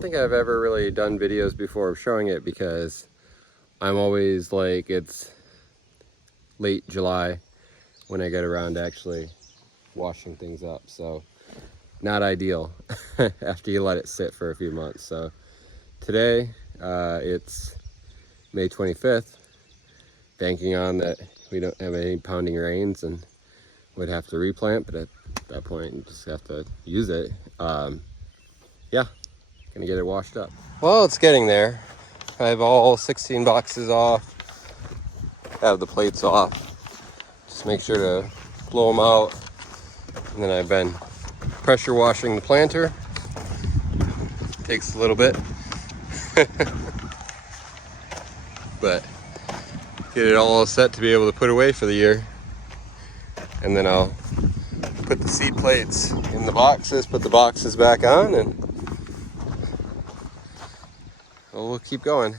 don't think I've ever really done videos before showing it because I'm always like, it's late July when I get around to actually washing things up. So not ideal after you let it sit for a few months. So today it's May 25th, banking on that we don't have any pounding rains and would have to replant, but at that point you just have to use it. Yeah, gonna get it washed up. Well, it's getting there. I have all 16 boxes off, have the plates off. Just make sure to blow them out. And then I've been pressure washing the planter. Takes a little bit. But get it all set to be able to put away for the year. And then I'll put the seed plates in the boxes, put the boxes back on, and we'll keep going.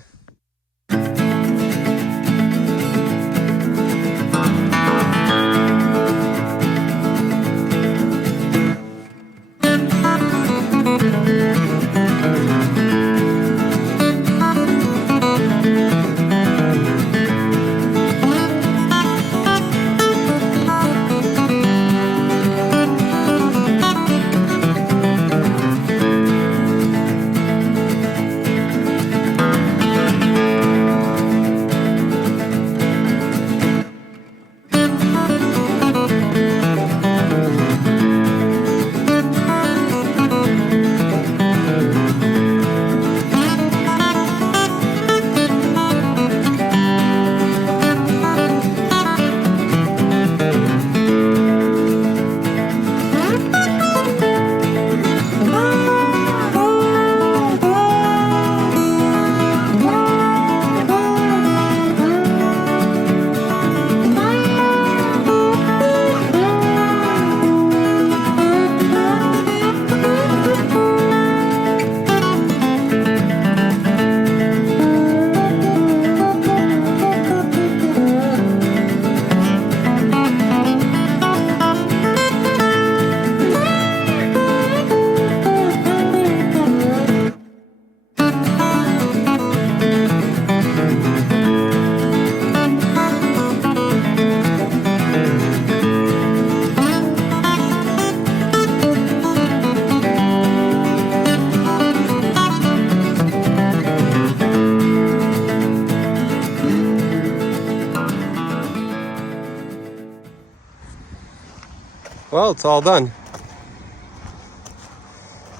Well, it's all done.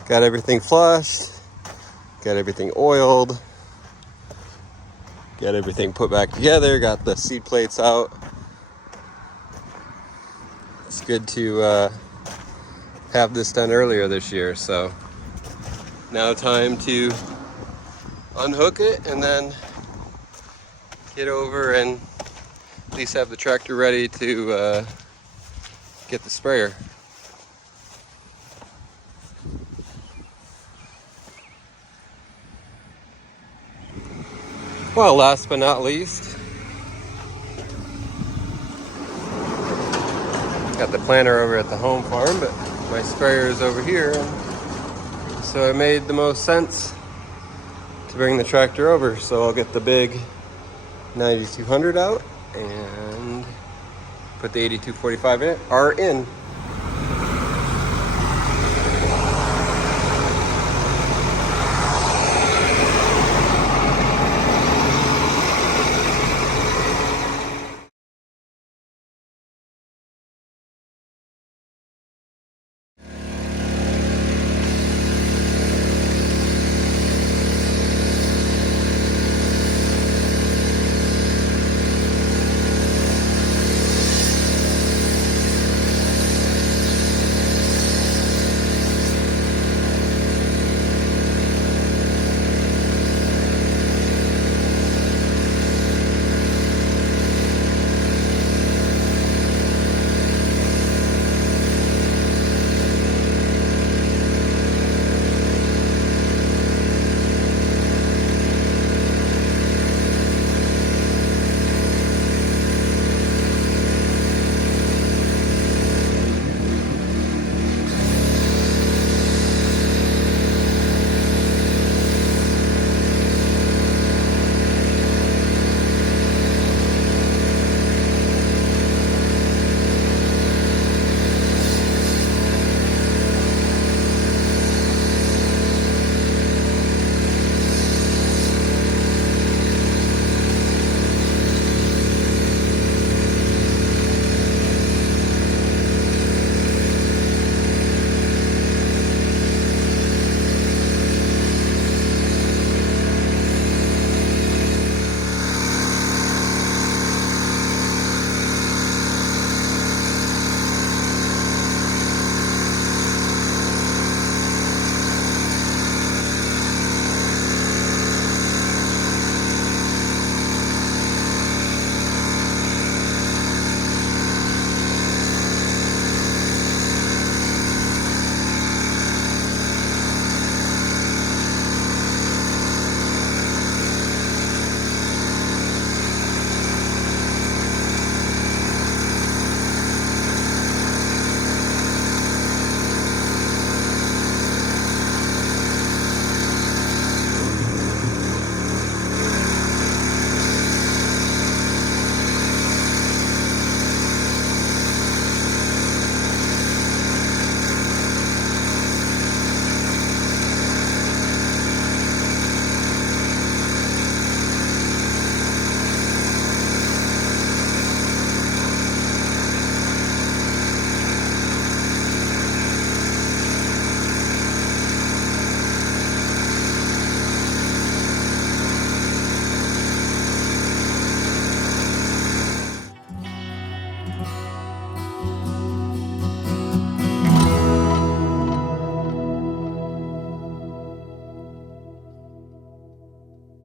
Got everything flushed, got everything oiled, got everything put back together, got the seed plates out. It's good to have this done earlier this year, so now time to unhook it and then get over and at least have the tractor ready to get the sprayer. Well, last but not least, got the planter over at the home farm, but my sprayer is over here. So it made the most sense to bring the tractor over. So I'll get the big 9200 out and put the 8245 in.